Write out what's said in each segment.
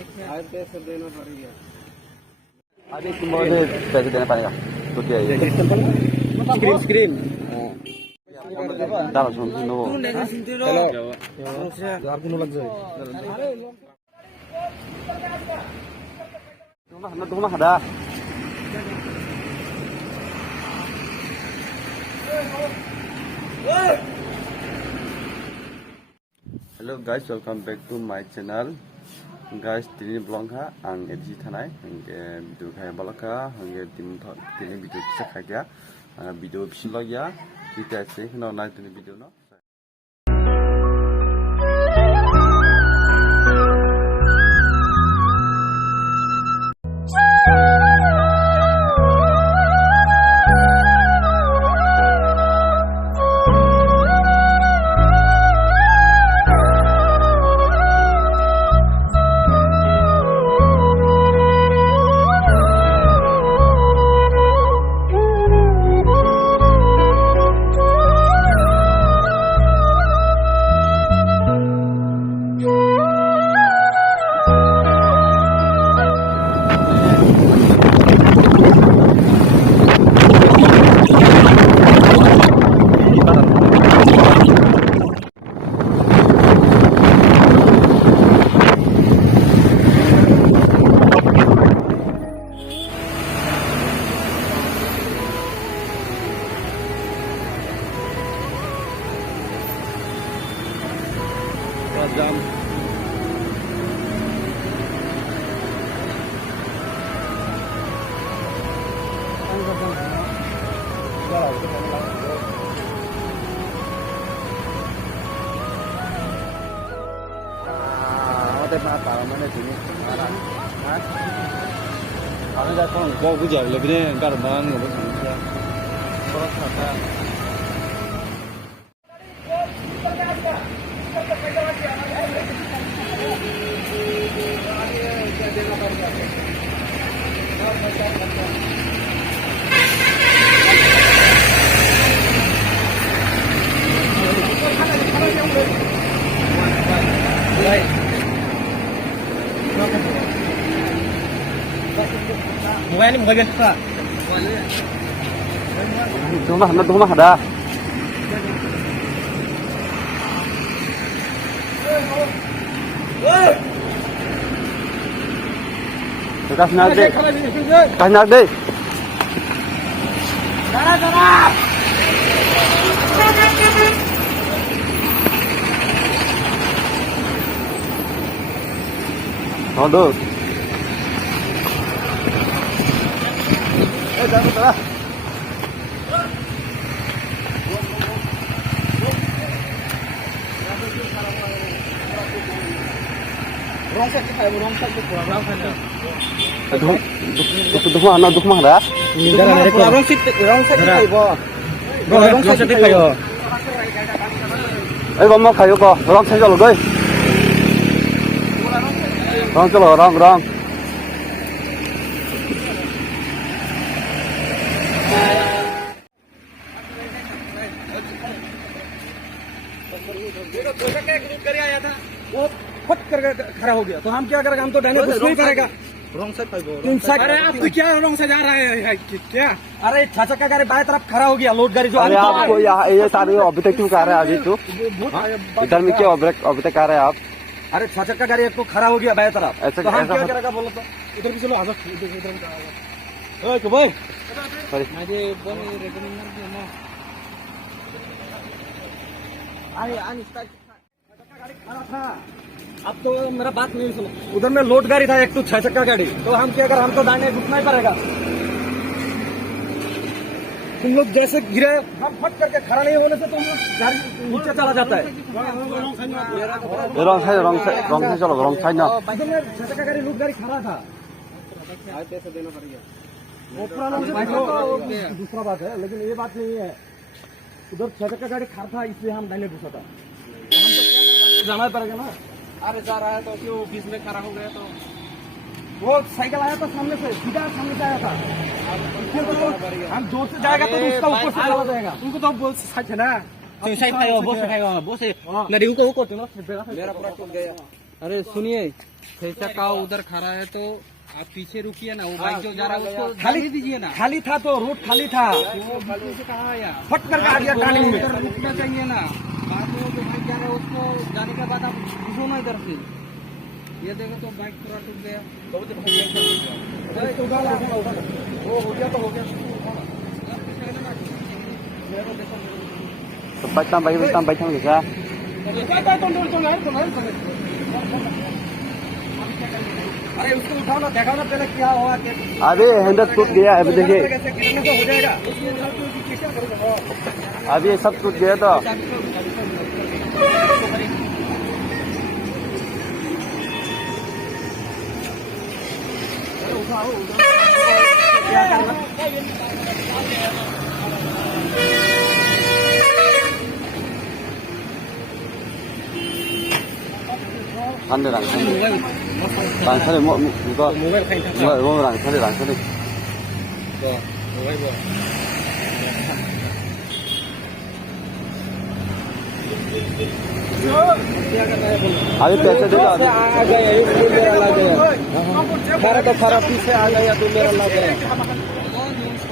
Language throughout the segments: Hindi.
अभी तुम मुझे पैसे देना पड़ेगा तो क्या है स्क्रीन दाल सुन नो यार कुनो लग जाए तुम हदा Hello guys, welcome back to my channel. Guys, tini vlog ha ang edit thanai hangge video khai balaka hangge tini video kisa khagya video bisin logya kita ase no na tini video no jam ada apa mana sini ada kan kau bujar lebih ni karban lebih sini kalau kata Mukanya muka biasa. Rumah ada. Kasih nade. Kasih nade. Cara. Aduh. Jangan. Wrong side ke kayak wrong side ke kurang saja. Duk mah dah. Wrong side kayak bo. Wrong side kayak. Mau kayak ko. Wrong side lo doi. Wrong chalo wrong. वो फट कर खड़ा हो गया तो हम क्या करेंगे हम तो डायने घुस नहीं करेगा रॉन्ग साइड अरे आपको क्या रॉन्ग साइड जा रहा है क्या अरे छाछा का गाड़ी बाएं तरफ खड़ा हो गया लोड गाड़ी जो अरे आपको ये सारे अभी तक क्यों कर रहे हैं अभी तो इधर में क्या अभी तक कर रहे हैं आप अरे छाछा का गाड़ी आपको खड़ा हो गया बाएं तरफ ऐसा तो हम क्या करेगा बोलो तो इधर भी चलो आ जाओ इधर भाई मुझे बोल रेकमेंड गाड़ी खड़ा था अब तो मेरा बात नहीं सुनो उधर में लोड गाड़ी था एक तो 6 चक्का गाड़ी तो हम क्या अगर हम तो दाने घुसना ही पड़ेगा तुम लोग जैसे गिरे हम फट करके खड़ा नहीं होने से तुम लोग गाड़ी नीचे चला जाता है रॉन्ग साइड चलो रॉन्ग साइड ना 6 चक्का गाड़ी लोड गाड़ी खड़ा था पैसे देना पड़ेगा दूसरा बात है लेकिन ये बात नहीं है उधर 6 चक्का गाड़ी खड़ा था इसलिए हम दाने घुसा था हम तो क्या जाना पड़ेगा ना अरे जा रहा है तो क्यों बीच में खड़ा हो गया तो वो साइकिल आया था सामने से सीधा सामने से आया था हम जोर से जाएगा तो उसका ऊपर से चला जाएगा उनको तो बोल सच है ना साइड खाएगा बोस खाएगा बोस नदी को मेरा पूरा टूट गया अरे सुनिए, छह चक्का उधर खड़ा है तो आप पीछे रुकिए ना, वो बाइक जो जा रहा है उसको खाली दीजिए ना। खाली था तो रूट खाली था, वो गलती से कहाँ आया, फट कर आ गया टर्निंग में। उधर रुकना चाहिए ना, बाद में जो बाइक जा रहा है उसको जाने के बाद आप घुसो ना इधर से। ये देखो तो बाइक पूरा टूट गया। वो हो गया तो हो गया। तो बैठा कैसा अरे उसको उठाओ ना, देखो ना पहले क्या हुआ। अभी हैंडल टूट गया है, अभी देखिए गिरने से हो जाएगा। अभी ये सब टूट गया तो क्या करना? 랑산에 뭐 이거 모바일 카인 탔어. 이거 랑산에 모바일 뭐야? अभी पैसे दे दो आ गया, एक तो मेरा लग गया, खरा तो खरा पीछे आ गया तो मेरा लग गया।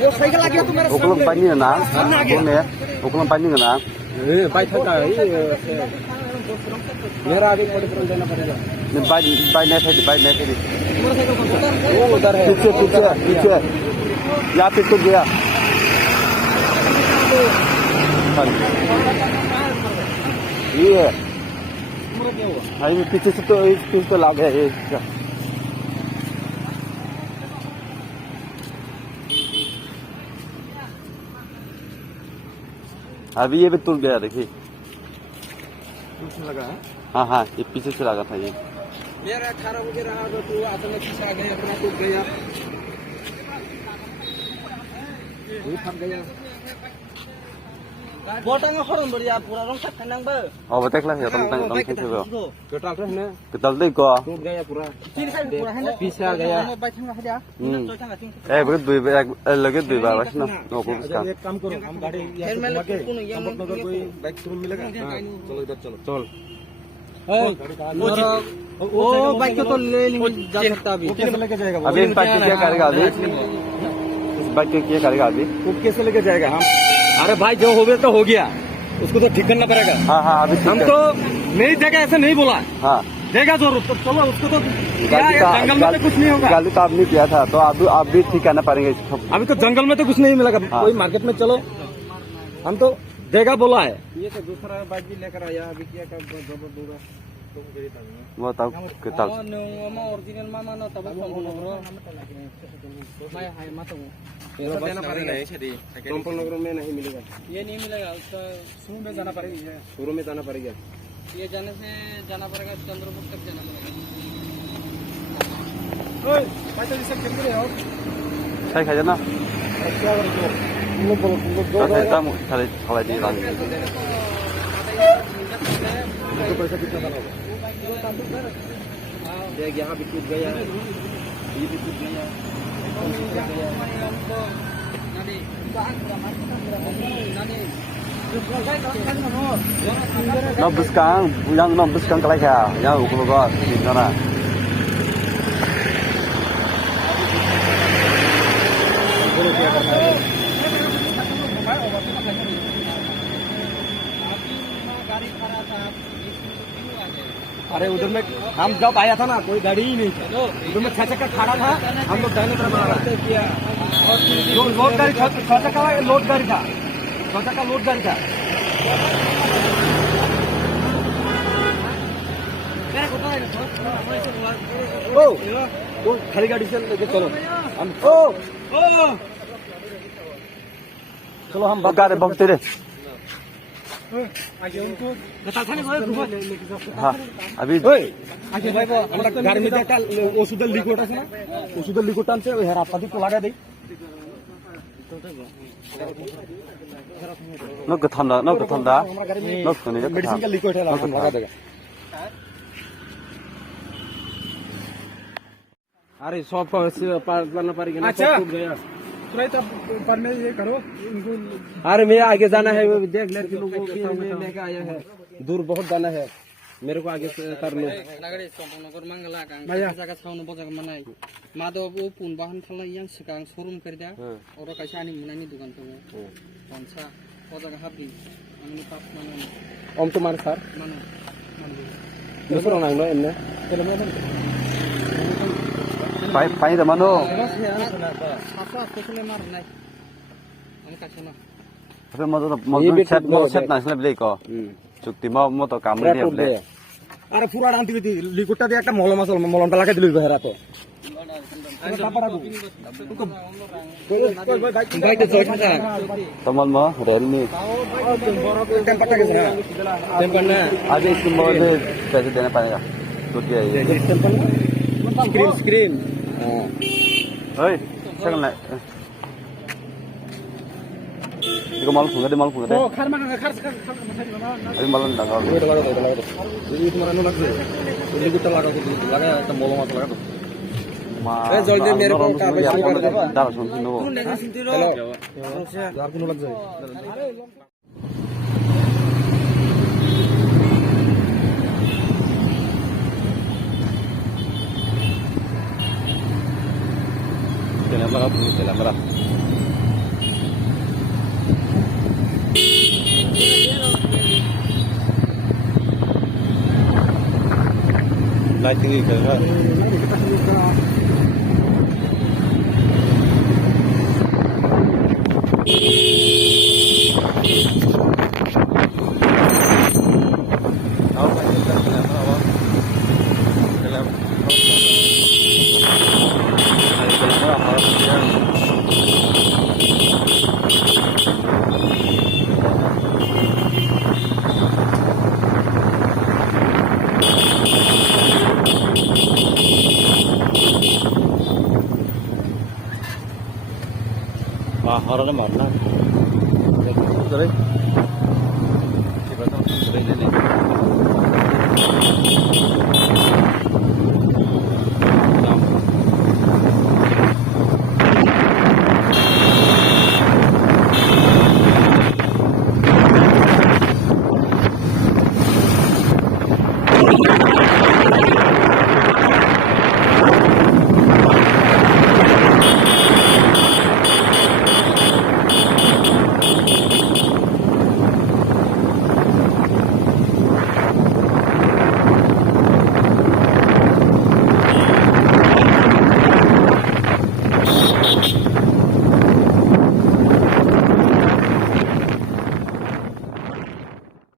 वो सही लग गया तो मेरा ओकलम पानी ना बोलने ओकलम पानी ना बाइक था मेरा आगे पेट्रोल देना पड़ेगा। बाइक नहीं थे वो उधर है, पीछे यहाँ पे टूट गया। ये है ये पीछे से तो लग गया ये। अभी ये भी टूट गया, देखिए लगा है। हाँ हाँ ये पीछे से लगा था ये। मेरा खराब हो गया तो तू अचानक पीछे आ गया, अपना टूट गया, ये फट गया। बोतल में खड़ो बढ़िया पूरा रंग सब खनंग बे। और देख ला ये तुम कैसे हो पेट्रोल तो हमने कितना दे को टूट गया पूरा, पीछे आ गया। ए बहुत दुई बार लगे दुई बार बस ना नो को उसका एक काम करो, हम गाड़ी यहाँ से घुमा के अगर कोई बाइक तुम मिलेगा। चलो इधर चलो। वो बाइक को तो ले नहीं जा सकता अभी। वो कैसे लेके जाएगा? अभी इन बाइक क्या करेगा अभी, इस बाइक क्या करेगा अभी, वो कैसे लेके जाएगा? हम अरे भाई जो हो गया तो हो गया, उसको तो ठीक करना पड़ेगा। हाँ हाँ अभी हम तो नहीं देगा, ऐसे नहीं बोला, हाँ देगा जरूर। तो चलो उसको तो जंगल में तो कुछ नहीं होगा। गाली तो आपने किया था तो आप भी ठीक करना पड़ेगा इसको। अभी तो जंगल में तो कुछ नहीं मिलेगा। हाँ। कोई मार्केट में चलो, हम तो देगा बोला है। ये तो दूसरा बाइक भी लेकर आया, अभी क्या कर जबर दूंगा वो तब कितना ओरिजिनल मामा ना तब देना पड़ेगा। टोम्पल नगर में नहीं मिलेगा, ये नहीं मिलेगा, उसका शुरू में जाना पड़ेगा। शुरू में जाना पड़ेगा। ये जाने से जाना पड़ेगा, चंद्रपुर तक जाना पड़ेगा। सही खाया ना पैसा कितना बना होगा? देख यहाँ भी टूट गया है, ये भी टूट गया है। nó bus cang yang nó bus cang cái kia yang ukur có gì đó nè अरे उधर में हम जब आया था ना कोई गाड़ी ही नहीं था, उधर में छह चक्का खड़ा था। हम लोग दाहिने तरफ आ रहे थे, लोड गाड़ी छह चक्का लोड गाड़ी था, छह चक्का लोड गाड़ी था। ओ वो खाली गाड़ी से लेके चलो हम। ओ चलो हम गाड़ी भगते रे हाँ अभी गाड़ी में ওষুধের লিকুইড আছে না, ওষুধের লিকুইড টানছে ওই হেরাপাতি তো লাগা দেই। nó cứ thầm đó nó cứ thầm đó nó cứ này medicine का लिक्विड है, हम लगा देगा। अरे सब पालना पड़ेगा ना, अच्छा। सब टूट गया। ऊपर में ये करो इनको। अरे मैं आगे जाना है, देख लड़के लोगों को लेके आया है, दूर बहुत जाना है। मेरे को आगे से कर लो Nagari Sompongnagar Manggala kang Maya. jaga sauna bojaga manai. Mado pun bahan thala yang sekarang showroom kerja. Oro kaisa ani munani dukan tu. Konsa bojaga habdi. Ani pas mana om तुम्हारे सर mana. दूसरा नांग लो इनने पाई द मनो Apa spesial mar nai. Ani kaisa na. अबे मदो सेट नासले ब्ले को চুক্তি মতো কাম দিয়ে বলে আরে পুরা আনতে দিতি লিকুটটা দিয়ে একটা মলম আসল মলমটা লাগাই দিলি বেহরা তো বাইতে জয় থাকা তমল ম রেলমি টেম্পারটা গেছে না টেম্পার না आज इस मोबाइल में पैसे देना पड़ेगा तो क्या है টেম্পার না স্ক্রিন ओए सेकंड लाइन 이거 말로 보내 말로 보내 খার মাগা খার अभी 말로 나가 এটা লাগা দাও লাগা দাও এই তোমার আনো লাগছে লিকুটটা লাগা দিদি লাগা একটা মলম আসল লাগা দাও ए जल्दी मेरे को कागज कर देबा दादा सुन नो हेलो यार कोनो लग जाए telepon berapa lighting ini kan horornya mana? Sorry. Coba dong, coba ini. Nah.